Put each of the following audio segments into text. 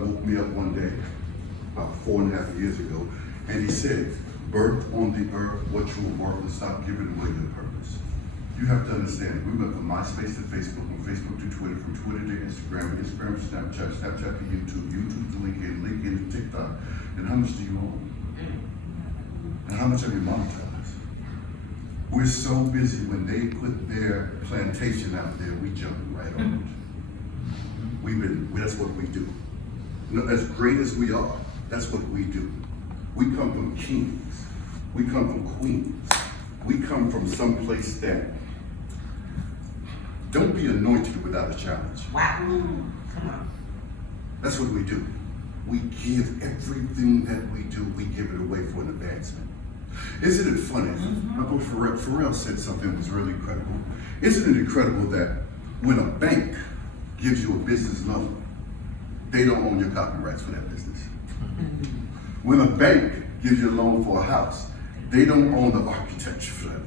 God woke me up one day, about 4.5 years ago, and he said, birth on the earth, what you were born to stop giving away your purpose. You have to understand, we went from MySpace to Facebook, from Facebook to Twitter, from Twitter to Instagram, Instagram to Snapchat, Snapchat to YouTube, YouTube to LinkedIn, LinkedIn to TikTok. And how much do you own? And how much have you monetized? We're so busy when they put their plantation out there, we jump right on it. That's what we do. You know, as great as we are, that's what we do. We come from kings. We come from queens. We come from some place that don't be anointed without a challenge. Wow. Come on. That's what we do. We give everything that we do, we give it away for an advancement. Isn't it funny? My boy Pharrell said something that was really incredible. Isn't it incredible that when a bank gives you a business loan, they don't own your copyrights for that business? When a bank gives you a loan for a house, they don't own the architecture for that.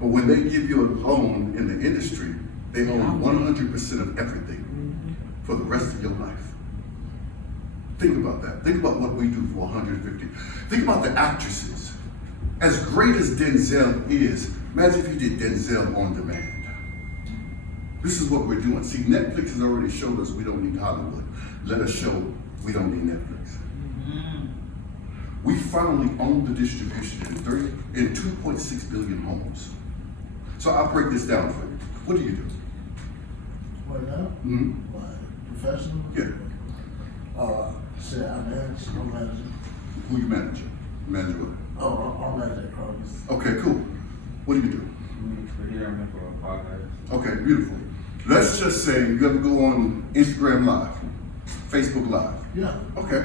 But when they give you a loan in the industry, they own 100% of everything for the rest of your life. Think about that. Think about what we do for 150. Think about the actresses. As great as Denzel is, imagine if you did Denzel on demand. This is what we're doing. See, Netflix has already showed us we don't need Hollywood. Let us show we don't need Netflix. We finally own the distribution in 2.6 billion homes. So I'll break this down for you. What do you do? Right now? My professional? Yeah. Say I manage, I'm managing. Who you manage? Manage what? I'm managing Carlos. Okay, cool. What do you do? We're here on for a podcast. Okay, beautiful. Let's just say you ever go on Instagram Live, Facebook Live. Yeah. Okay.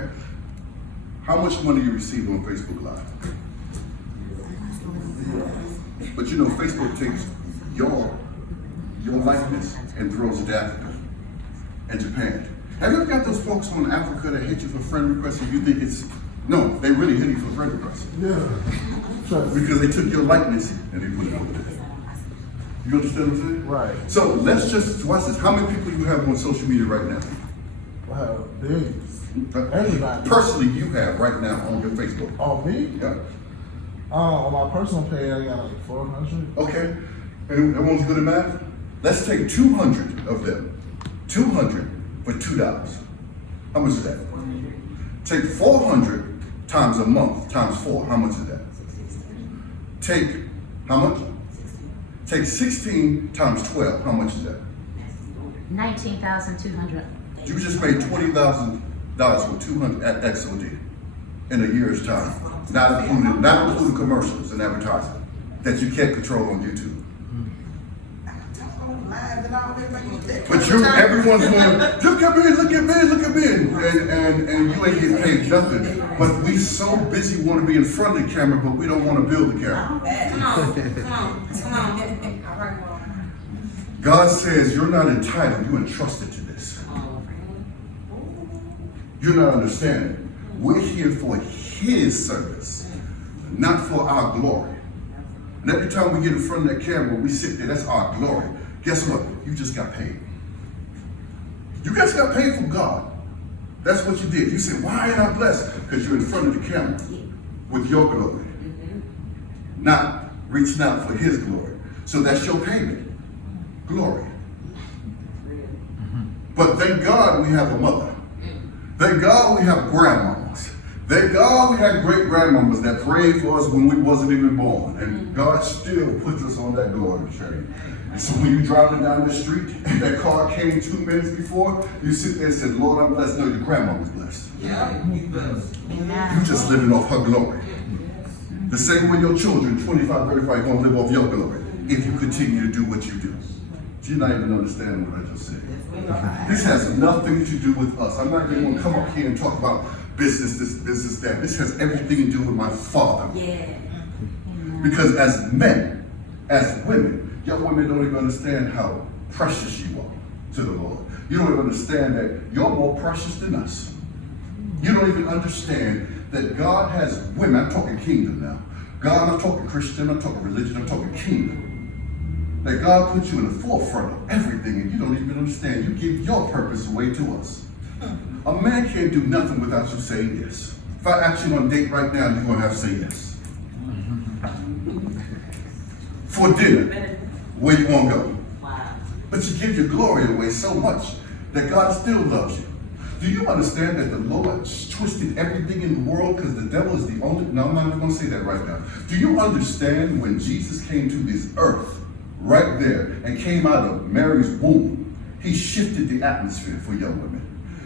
How much money you receive on Facebook Live? But you know, Facebook takes your likeness and throws it to Africa and Japan. Have you ever got those folks on Africa that hit you for friend requests and you think it's, no, they really hit you for friend requests? Yeah. Sure. Because they took your likeness and they put it over there. You understand what I'm saying? Right. So let's just watch this. How many people you have on social media right now? Wow, billions. Everybody. Personally, you have right now on your Facebook. Oh, me? Yeah. On my personal page, I got like 400. Okay. And everyone's good at math? Let's take 200 of them. 200 for $2. How much is that? Take 400 times a month times 4. How much is that? Take how much? Take 16 times 12. How much is that? 19,200. You just made $20,000 for 200 at XOD in a year's time. Not including commercials and advertising that you can't control on YouTube. But everyone's going, look at me, and you ain't getting paid nothing. But we so busy want to be in front of the camera, but we don't want to build the camera. Come on. God says you're not entitled, you're entrusted to this. You're not understanding. We're here for His service, not for our glory. And every time we get in front of that camera, we sit there, that's our glory. Guess what? You just got paid. You guys got paid from God. That's what you did. You said, why am I blessed? Because you're in front of the camera with your glory. Not reaching out for His glory. So that's your payment. Glory. But thank God we have a mother. Thank God we have grandmamas. Thank God we had great grandmamas that prayed for us when we wasn't even born. And God still puts us on that glory train. And so when you're driving down the street and that car came 2 minutes before, you sit there and said, Lord, I'm blessed. No, your grandma was blessed. You just living off her glory. The same way your children, 25, 35, going to live off your glory if you continue to do what you do. You're not even understanding what I just said. This has nothing to do with us. I'm not even going to come up here and talk about business, this, business, that. This has everything to do with my Father. Yeah. Because as men, as women, young women don't even understand how precious you are to the Lord. You don't even understand that you're more precious than us. You don't even understand that God has women. I'm talking kingdom now. God, I'm talking Christian, I'm talking religion, I'm talking kingdom. That God puts you in the forefront of everything and you don't even understand. You give your purpose away to us. A man can't do nothing without you saying yes. If I ask you on a date right now, you're gonna have to say yes. For dinner, where you wanna go? Wow. But you give your glory away so much that God still loves you. Do you understand that the Lord twisted everything in the world because the devil is the only, no, I'm not even gonna say that right now. Do you understand when Jesus came to this earth, right there, and came out of Mary's womb, he shifted the atmosphere for young women.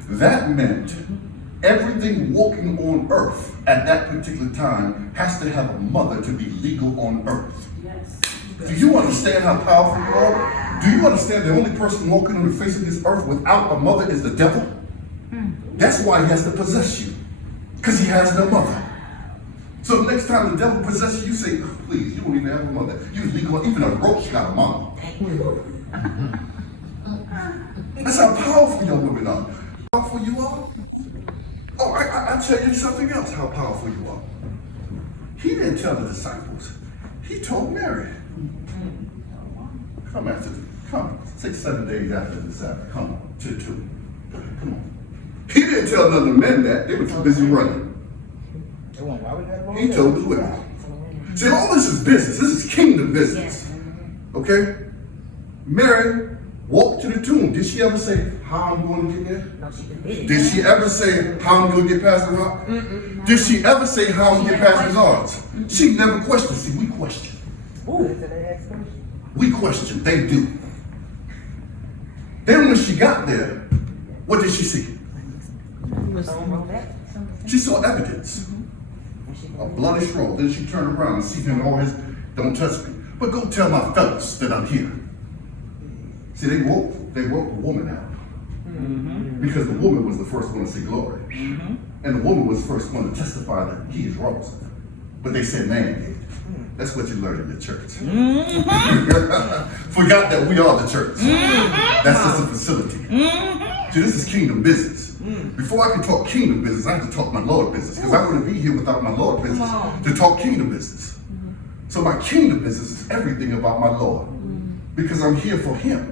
That meant everything walking on earth at that particular time has to have a mother to be legal on earth. Yes. Do you understand how powerful you are? Do you understand the only person walking on the face of this earth without a mother is the devil? That's why he has to possess you, because he has no mother. So the next time the devil possesses you, you say, oh, please, you don't even have a mother. You legal, even a roach got a mama. That's how powerful your women are. How powerful you are? Oh, I'll tell you something else, how powerful you are. He didn't tell the disciples. He told Mary. Come 6-7 days after the Sabbath. Come on, to 2. Come on. He didn't tell none of the men that. They were too busy running. He told the women. See, all this is business. This is kingdom business. Okay? Mary walked to the tomb. Did she ever say, how I'm going to get there? No, she did. Did she ever say how I'm going to get past the rock? Did she ever say how I'm going to get past the guards? She never questioned. See, we question. We question. They do. Then when she got there, what did she see? She saw evidence. A bloody scroll. Then she turned around and see him in all his, don't touch me. But go tell my fellows that I'm here. See, they wrote the woman out. Because the woman was the first one to say glory. And the woman was the first one to testify that he is rose. But they said man did. That's what you learned in the church. Forgot that we are the church. That's just a facility. See, this is kingdom business. Before I can talk kingdom business, I have to talk my Lord business. Because I wouldn't be here without my Lord business to talk kingdom business. So my kingdom business is everything about my Lord. Because I'm here for him.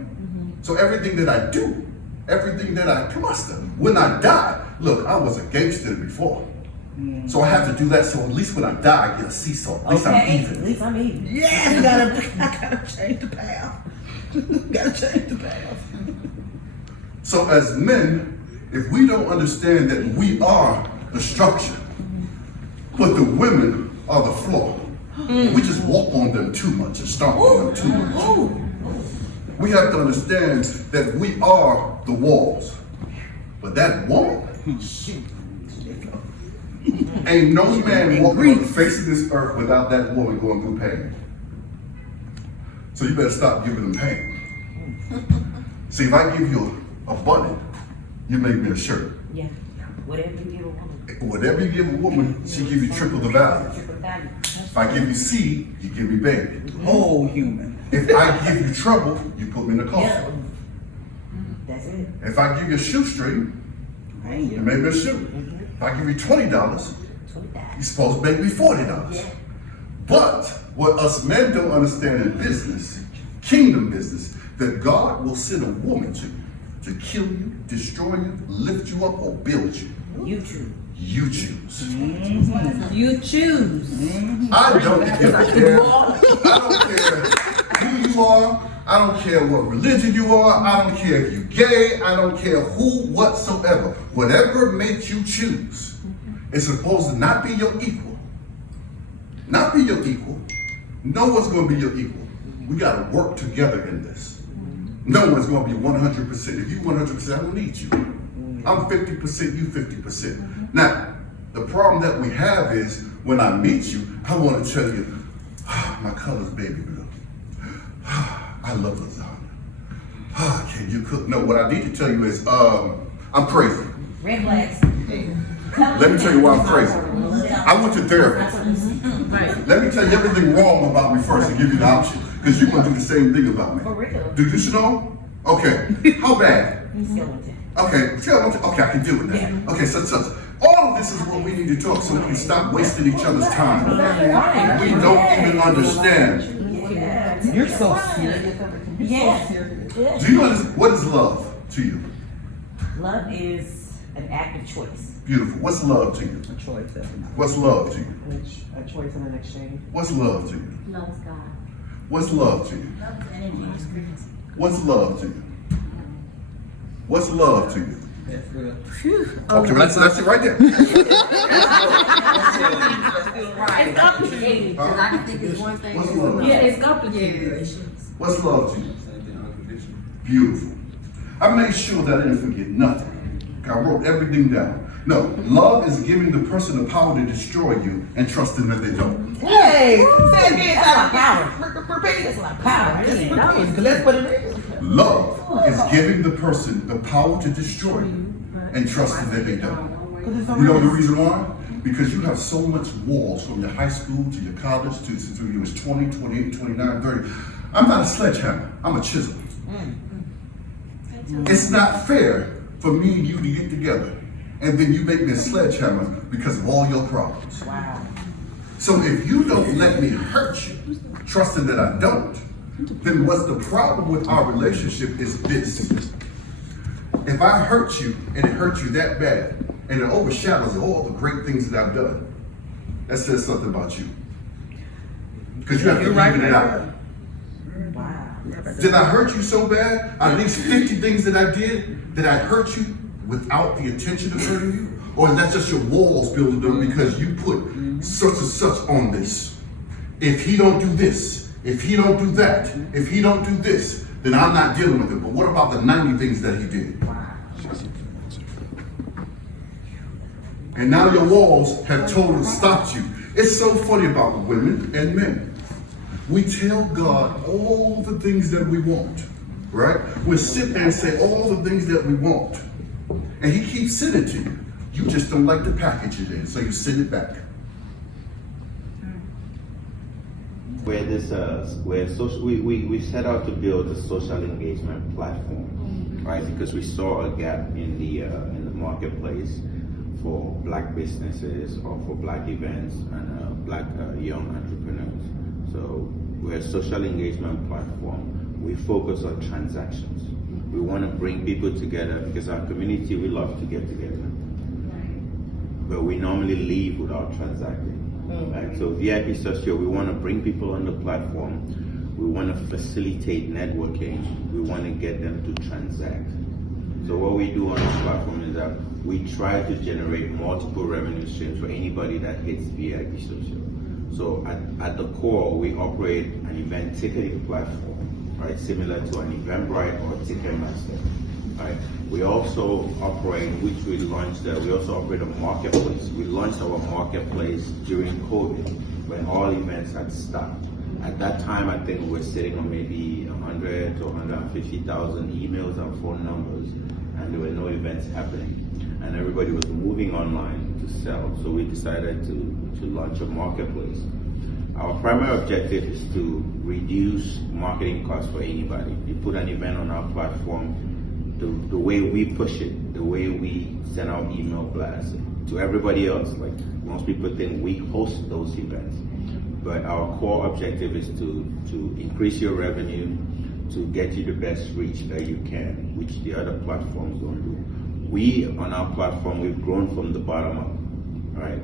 So everything that I do, everything that I cluster, when I die, look, I was a gangster before. So I have to do that so at least when I die, I get a sea salt. At least I'm even. At least I'm even. Yes, I gotta change the path. Gotta change the path. So as men, if we don't understand that we are the structure, but the women are the floor, we just walk on them too much and stomp on them too much. We have to understand that we are the walls. But that woman, ain't no man walking on the face of this earth without that woman going through pain. So you better stop giving them pain. See, if I give you a button, you make me a shirt. Yeah. Whatever you give a woman. Whatever you give a woman, she give you triple the value. Triple value. If I give you seed, you give me baby. Whole human. If I give you trouble, you put me in the Yeah. coffin. That's it. If I give you a shoestring, you make me a shoe. If I give you $20, you're supposed to make me $40. Yeah. But what us men don't understand in business, kingdom business, that God will send a woman to kill you, destroy you, lift you up, or build you. You choose. You choose. You choose. I don't care. I don't care who you are. I don't care what religion you are. I don't care if you're gay. I don't care who whatsoever. Whatever makes you choose, it's supposed to not be your equal. Not be your equal. No one's going to be your equal. We got to work together in this. No one's going to be 100%. If you 100%, I don't need you. I'm 50%, you 50%. Now, the problem that we have is when I meet you, I want to tell you, my color's baby blue. I love lasagna. Can you cook? No, what I need to tell you is, I'm crazy. Red flags. Let me tell you why I'm crazy. I went to therapy. Let me tell you everything wrong about me first and give you the option. Because you're going to do the same thing about me. For real. Do you know? Okay. How bad? Skeleton. Okay. Okay, I can deal with that. Yeah. Okay, such. All of this is what we need to talk so we can stop wasting each other's time. We don't even understand. You're so serious. Yeah. Do you understand what is love to you? Love is An active choice. Beautiful. What's love to you? A choice, definitely. What's love to you? A choice and an exchange. What's love to you? Love is God. What's love to you? Love is energy and frequency. What's love to you? What's love to you? That's good. Okay, well, that's it right there. It's complicated, because I can think it's one thing. What's love? Yeah, it's complicated. What's love to you? Same thing, unconditional. Beautiful. I made sure that I didn't forget nothing. I wrote everything down. No, love is giving the person the power to destroy you and trusting that they don't. Hey, say it again. That's a lot of power. Repeat. That's a lot of power. I didn't know. Because that's what it is. Love is giving the person the power to destroy you and trusting that they don't. You know the reason why? Because you have so much walls from your high school to your college to you was 20, 28, 29, 30. I'm not a sledgehammer. I'm a chisel. It's not fair for me and you to get together and then you make me a sledgehammer because of all your problems. Wow. So if you don't let me hurt you, trusting that I don't, then what's the problem with our relationship is this. If I hurt you and it hurts you that bad and it overshadows all the great things that I've done, that says something about you. Because you have to even it out. Wow. Did I hurt you so bad? At least 50 things that I did I hurt you without the intention of hurting you? Or is that just your walls building up because you put such and such on this? If he don't do this, if he don't do that, if he don't do this, then I'm not dealing with it. But what about the 90 things that he did? And now your walls have totally stopped you. It's so funny about women and men. We tell God all the things that we want, right? We'll sit there and say all the things that we want. And he keeps sending it to you. You just don't like the package it in, so you send it back. We set out to build a social engagement platform, right? Because we saw a gap in the marketplace for Black businesses or for Black events and Black young entrepreneurs. So we're a social engagement platform. We focus on transactions. We want to bring people together because our community, we love to get together. But we normally leave without transacting. Right? So Vipsocio, we want to bring people on the platform. We want to facilitate networking. We want to get them to transact. So what we do on the platform is that we try to generate multiple revenue streams for anybody that hits Vipsocio. So at the core, we operate an event ticketing platform, right, similar to an Eventbrite or Ticketmaster. Right. We also operate, which we launched, we also operate a marketplace. We launched our marketplace during COVID when all events had stopped. At that time, I think we were sitting on maybe 100 to 150,000 emails and phone numbers, and there were no events happening. And everybody was moving online to sell. So we decided to launch a marketplace. Our primary objective is to reduce marketing costs for anybody. You put an event on our platform, the way we push it, the way we send out email blasts to everybody else. Like most people think we host those events, but our core objective is to increase your revenue, to get you the best reach that you can, which the other platforms don't do. We, on our platform, we've grown from the bottom up, right?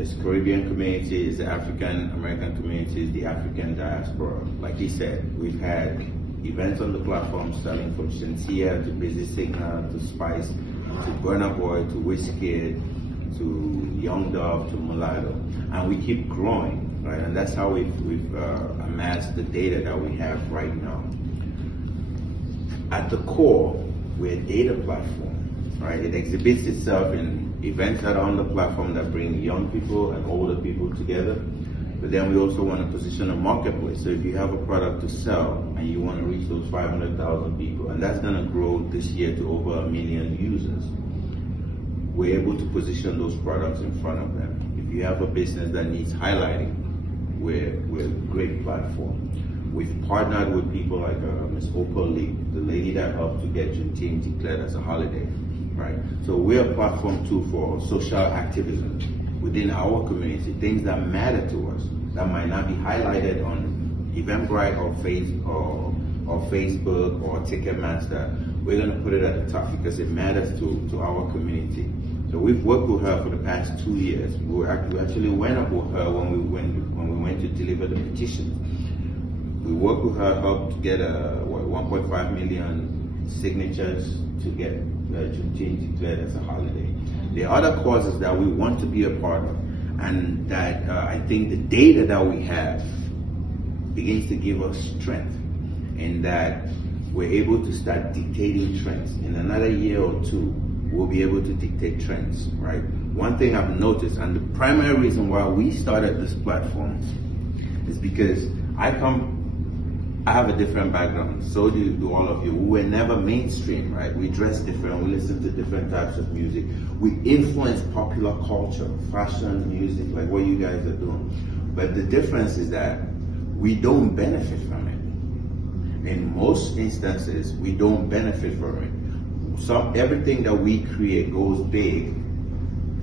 It's Caribbean community, it's the African American community, it's the African diaspora. Like he said, we've had events on the platform selling from Shensia to Busy Signal to Spice to Burna Boy to Wizkid to Young Dove to Mulatto, and we keep growing, right? And that's how we've amassed the data that we have right now. At the core, we're a data platform, right? It exhibits itself in events that are on the platform that bring young people and older people together. But then we also want to position a marketplace. So if you have a product to sell and you want to reach those 500,000 people, and that's going to grow this year to over 1 million users, we're able to position those products in front of them. If you have a business that needs highlighting, we're a great platform. We've partnered with people like Ms. Opal Lee, the lady that helped to get Juneteenth declared as a holiday, right? So we're a platform too for social activism within our community, things that matter to us that might not be highlighted on Eventbrite or Facebook or Facebook or Ticketmaster, we're going to put it at the top because it matters to our community. So we've worked with her for the past 2 years. We actually went up with her when we went to deliver the petition. We worked with her, helped get 1.5 million signatures to get Juneteenth declared as a holiday. The other causes that we want to be a part of, and that I think the data that we have begins to give us strength, in that we're able to start dictating trends. In another year or two, we'll be able to dictate trends, right? One thing I've noticed, and the primary reason why we started this platform, is because I have a different background, so do all of you. We were never mainstream, right? We dress different, we listen to different types of music. We influence popular culture, fashion, music, like what you guys are doing. But the difference is that we don't benefit from it. In most instances, we don't benefit from it. Everything that we create goes big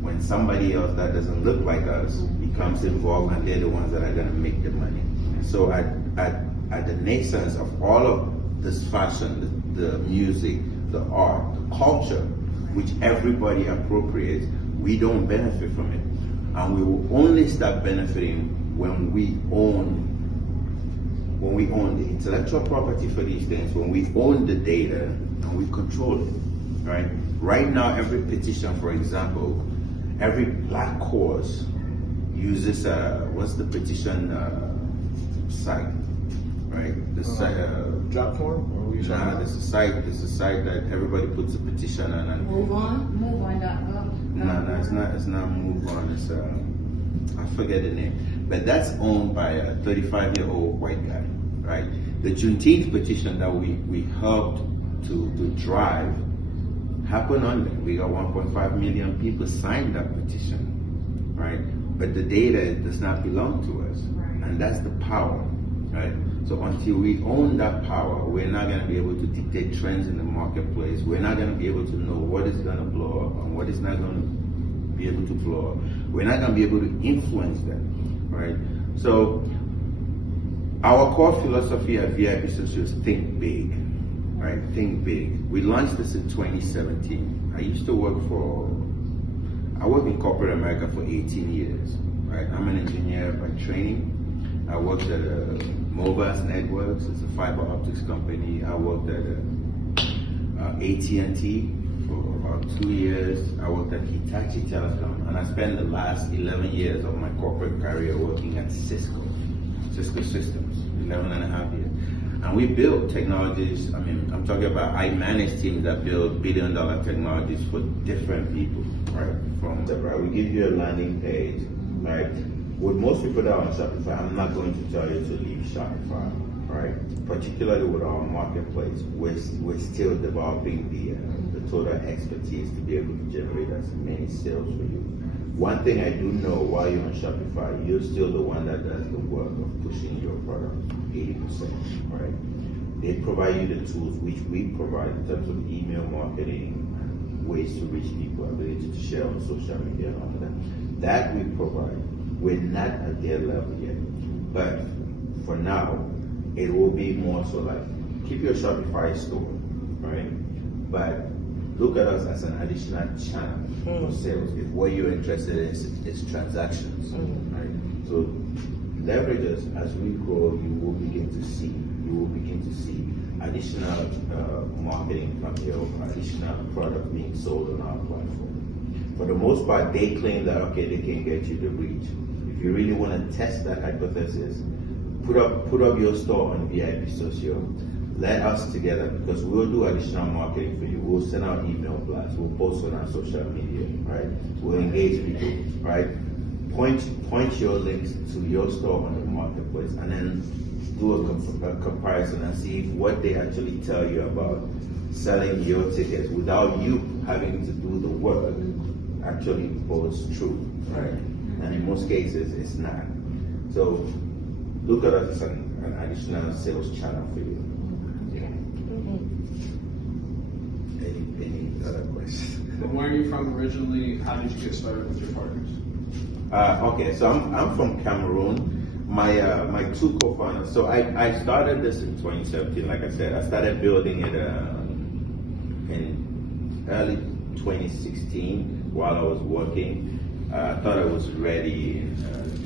when somebody else that doesn't look like us becomes involved, and they're the ones that are going to make the money. And so at the nascence of all of this fashion, the music, the art, the culture, which everybody appropriates, we don't benefit from it. And we will only start benefiting when we own the intellectual property for these things, when we own the data and we control it, right? Right now, every petition, for example, every black cause uses what's the petition site, right? The site. Drop form? Or we There's a site that everybody puts a petition on. And MoveOn.gov. no, it's not Move On. It's I forget the name, but that's owned by a 35-year-old white guy, right? The Juneteenth petition that we helped to drive happened on there. We got 1.5 million people signed that petition, right? But the data does not belong to us, and that's the power, right? So until we own that power, we're not going to be able to dictate trends in the marketplace. We're not going to be able to know what is going to blow up and what is not going to be able to blow up. We're not going to be able to influence them, right? So our core philosophy at Vipsocio is think big, right? Think big. We launched this in 2017. I worked in corporate America for 18 years, right? I'm an engineer by training. I worked at Mobas Networks, it's a fiber optics company. I worked at AT&T for about 2 years. I worked at Hitachi Telecom, and I spent the last 11 years of my corporate career working at Cisco Systems, 11 and a half years. And we built technologies, I'm talking about, I manage teams that build billion-dollar technologies for different people, right? We give you a landing page, right? With most people that are on Shopify, I'm not going to tell you to leave Shopify, right? Particularly with our marketplace, we're still developing the total expertise to be able to generate as many sales for you. One thing I do know, while you're on Shopify, you're still the one that does the work of pushing your product 80%, right? They provide you the tools which we provide in terms of email marketing, ways to reach people, ability to share on social media and all of that. That we provide. We're not at their level yet, but for now, it will be more so like, keep your Shopify store, right? But look at us as an additional channel for sales. If what you're interested in is transactions, right? So leverage us as we grow. You will begin to see additional marketing from your additional product being sold on our platform. For the most part, they claim that okay, they can get you the reach. If you really want to test that hypothesis, put up your store on Vipsocio. Let us together, because we'll do additional marketing for you. We'll send out email blasts. We'll post on our social media, right? We'll engage people, right? Point your links to your store on the marketplace, and then do a comparison and see if what they actually tell you about selling your tickets without you having to do the work actually holds true, right? And in most cases, it's not. So look at us as an additional sales channel for you. Yeah. Any other questions? Where are you from originally? How did you get started with your partners? Okay, so I'm from Cameroon. my two co-founders. So I started this in 2017. Like I said, I started building it in early 2016 while I was working. I thought I was ready in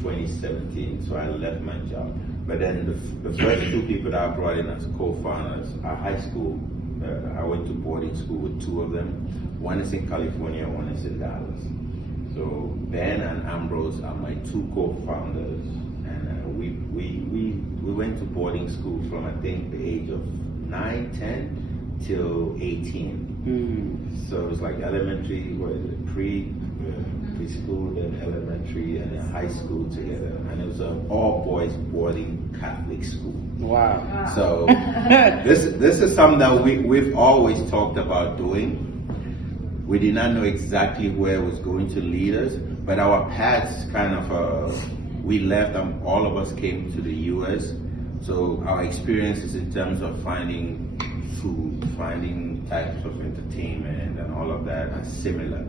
2017, so I left my job. But then the first two people that I brought in as co-founders are high school. I went to boarding school with two of them. One is in California, one is in Dallas. So Ben and Ambrose are my two co-founders, and we went to boarding school from I think the age of 9, 10 till 18. So it was like elementary, preschool, then elementary, and then high school together, and it was an all-boys boarding Catholic school. Wow. So this is something that we've always talked about doing. We did not know exactly where it was going to lead us, but our paths kind of, we left, all of us came to the US, so our experiences in terms of finding food, finding types of entertainment and all of that are similar.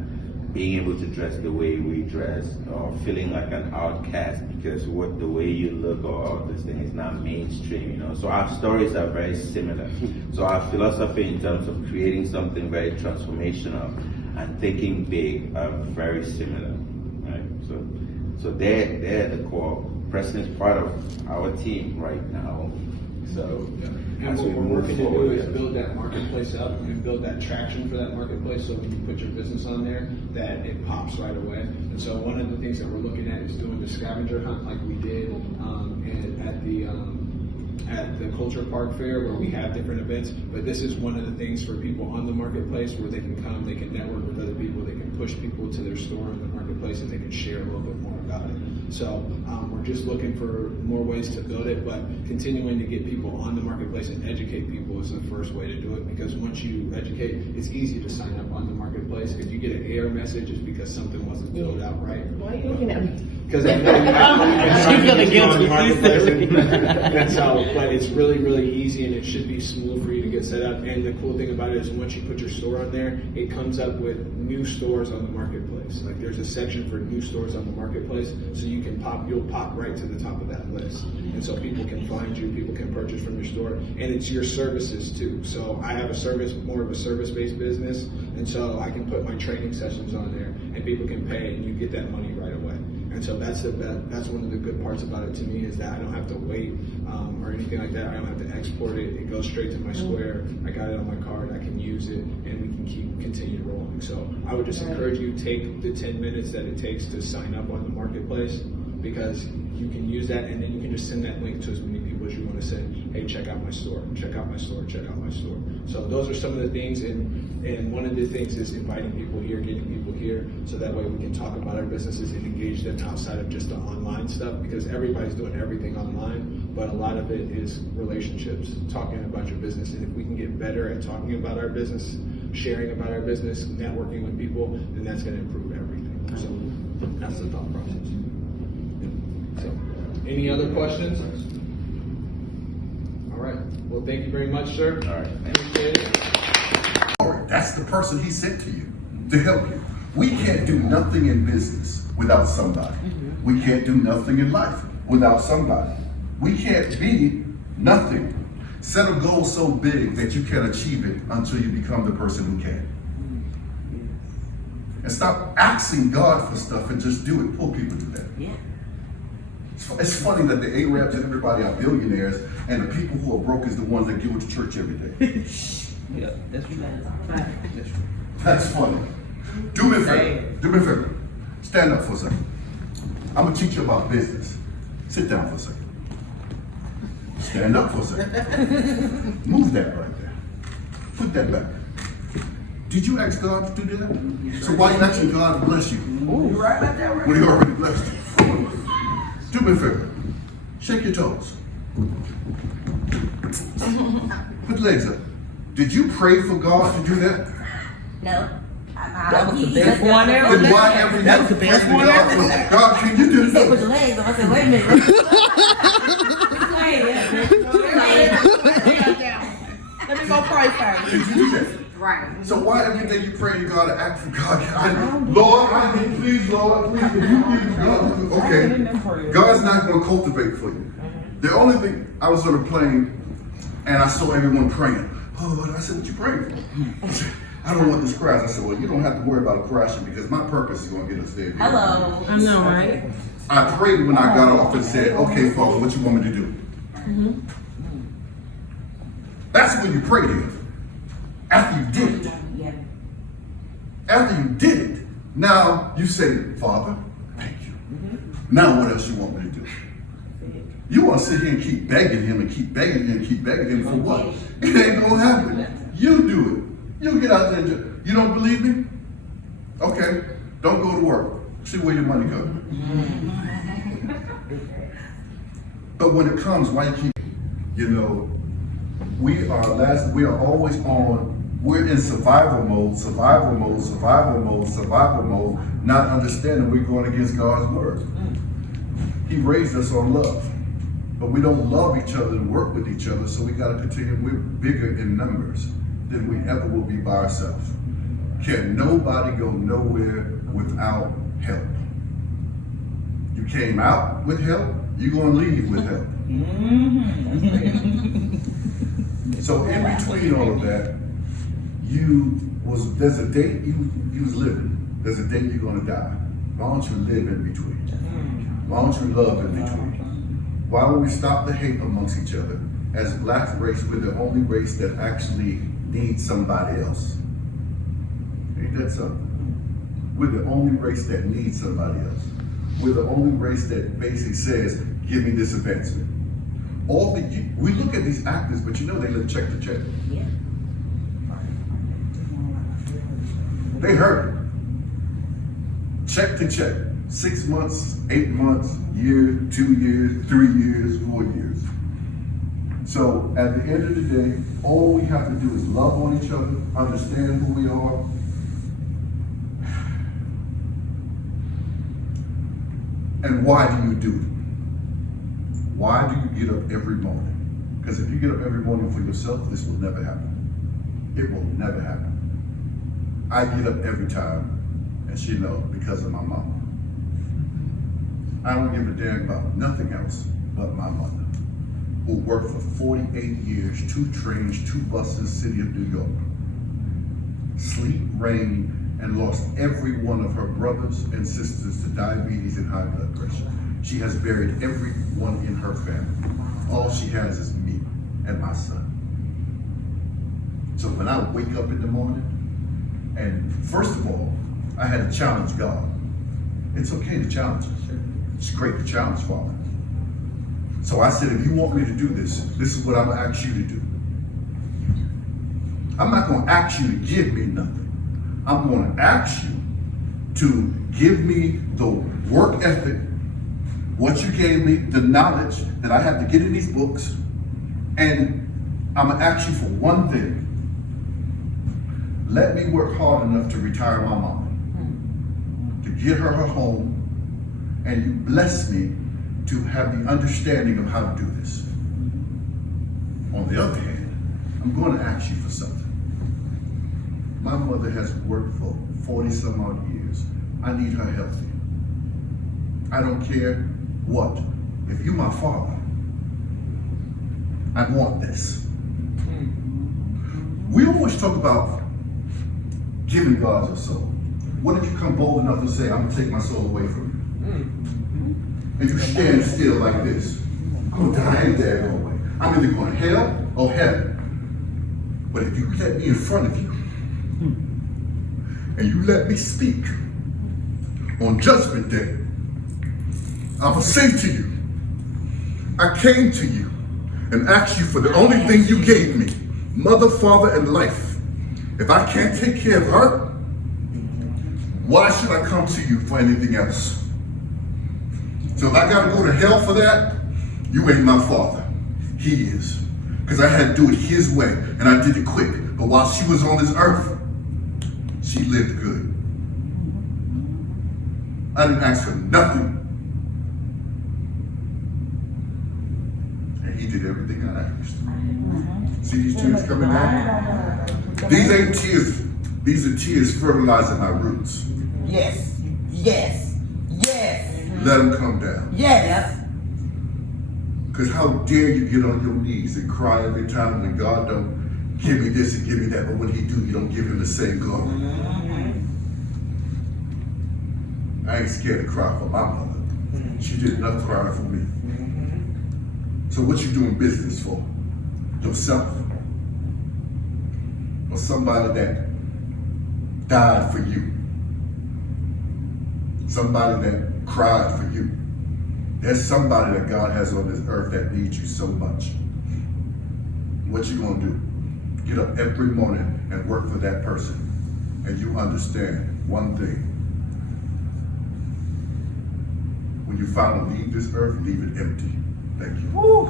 Being able to dress the way we dress, or feeling like an outcast because the way you look or this thing is not mainstream, you know. So our stories are very similar. So our philosophy in terms of creating something very transformational and thinking big are very similar, right? So they're the core. Preston is part of our team right now. So and as what we we're move working to do forward, is build that marketplace up and build that traction for that marketplace, so when you put your business on there, that it pops right away. And so one of the things that we're looking at is doing the scavenger hunt like we did at the Culture Park Fair, where we have different events. But this is one of the things for people on the marketplace, where they can come, they can network with other people, they can push people to their store in the marketplace, and they can share a little bit more about it. So we're just looking for more ways to build it, but continuing to get people on the marketplace and educate people is the first way to do it, because once you educate, it's easy to sign up on the marketplace. If you get an error message, it's because something wasn't filled out right. Why are you looking at me? Because I know She's gonna get you. That's how, but it's really, really easy, and it should be smooth for you to get set up. And the cool thing about it is once you put your store on there, it comes up with new stores on the marketplace. Like there's a section for new stores on the marketplace, so you'll pop right to the top of that list. And so people can find you, people can purchase from your store, and it's your services too. So I have more of a service-based business, and so I can put my training sessions on there, and people can pay, and you get that money right away. And so that's one of the good parts about it to me, is that I don't have to wait or anything like that. I don't have to export it. It goes straight to my Square. I got it on my card. I can use it, and we can continue rolling. So I would just encourage you, take the 10 minutes that it takes to sign up on the marketplace, because you can use that, and then you can just send that link to as many people as you want to say, hey, check out my store, check out my store, check out my store. So those are some of the things, and one of the things is inviting people here, getting people here, so that way we can talk about our businesses and engage them outside of just the online stuff, because everybody's doing everything online, but a lot of it is relationships, talking about your business. And if we can get better at talking about our business, sharing about our business, networking with people, then that's going to improve everything. So that's the thought process. So, any other questions? All right. Well, thank you very much, sir. all right. Appreciate it. That's the person he sent to you to help you. We can't do nothing in business without somebody. We can't do nothing in life without somebody. We can't be nothing. Set a goal so big that you can achieve it until you become the person who can. And stop asking God for stuff and just do it. Pull people to that. Yeah. It's funny that the Arabs and everybody are billionaires, and the people who are broke is the ones that give to church every day. Yeah, that's right. That's funny. Do me a favor. Do me a favor. Stand up for a second. I'm gonna teach you about business. Sit down for a second. Stand up for a second. Move that right there. Put that back. Did you ask God to do that? So why are you asking God to bless you? You right about that, right? When He already blessed you. Do me a favor. Shake your toes. Put legs up. Did you pray for God to do that? No. That was the best one ever. Then why every That was the best one ever. God, can you do He said, put that? your legs up. I said, wait a minute. Let me ain't gonna pray first. Did you do that? Right. So why every day you pray to God to act for God? Lord, I need, please, Lord, please, can you give me God? Okay, God's not going to cultivate for you. The only thing, I was on a plane and I saw everyone praying. Oh, I said, what you praying for? I don't want this crash. I said, well, you don't have to worry about it crashing because my purpose is going to get us there. Hello. I know, right? I prayed when I got off and said, okay, Father, what you want me to do? That's when you prayed it. After you did it. Yeah. After you did it, now you say, Father, thank you. Now what else you want me to do? You want to sit here and keep begging him and keep begging him and keep begging him for what? It ain't gonna happen. You do it. You get out there and do it. You don't believe me? Okay, don't go to work. See where your money comes. But when it comes, why you keep, you know, we are always on, we're in survival mode, not understanding we're going against God's word. He raised us on love, but we don't love each other and work with each other, so we got to continue. We're bigger in numbers than we ever will be by ourselves. Can nobody go nowhere without help? You came out with help, you're going to leave with help. So in between all of that, there's a date you was living. There's a date you're going to die. Why don't you live in between? Why don't you love in between? Why don't we stop the hate amongst each other? As a black race, we're the only race that actually needs somebody else. Ain't that something? We're the only race that needs somebody else. We're the only race that basically says, give me this advancement. We look at these actors, but you know they live check to check. Yeah. They hurt. Check to check. 6 months, 8 months, year, 2 years, 3 years, 4 years. So at the end of the day, all we have to do is love on each other, understand who we are. And why do you do it? Why do you get up every morning? Because if you get up every morning for yourself, this will never happen. It will never happen. I get up every time, and she knows, because of my mama. I don't give a damn about nothing else but my mother, who worked for 48 years, 2 trains, 2 buses, city of New York. Sleet, rain, and lost every one of her brothers and sisters to diabetes and high blood pressure. She has buried everyone in her family. All she has is me and my son. So when I wake up in the morning, and first of all, I had to challenge God. It's okay to challenge us. It's great to challenge Father. So I said, if you want me to do this, this is what I'm gonna ask you to do. I'm not gonna ask you to give me nothing. I'm gonna ask you to give me the work ethic, what you gave me, the knowledge that I have to get in these books, and I'm gonna ask you for one thing. Let me work hard enough to retire my mom, to get her home, and you bless me to have the understanding of how to do this. On the other hand, I'm going to ask you for something. My mother has worked for 40 some odd years. I need her healthy. I don't care what. If you're my father, I want this. We always talk about giving God your soul. What if you come bold enough to say, I'm gonna take my soul away from you? And you stand still like this. I'm gonna die any day away. I'm either going to hell or heaven. But if you let me in front of you, and you let me speak on Judgment Day, I'm gonna say to you, I came to you and asked you for the only thing you gave me, mother, father, and life. If I can't take care of her, why should I come to you for anything else? So if I gotta go to hell for that, you ain't my father. He is. Because I had to do it his way, and I did it quick. But while she was on this earth, she lived good. I didn't ask for nothing. And he He did everything I asked. See these tears coming down? These ain't tears. These are tears fertilizing my roots. Yes, yes, yes, Let them come down. yes. Because how dare you get on your knees and cry every time when God don't give me this and give me that, but when he do, you don't give him the same glory. I ain't scared to cry for my mother. She did enough crying for me. So what you doing business for? Yourself? Or somebody that died for you? Somebody that cried for you? There's somebody that God has on this earth that needs you so much. What you gonna do? Get up every morning and work for that person. And you understand one thing. When you finally leave this earth, leave it empty. Thank you. Woo.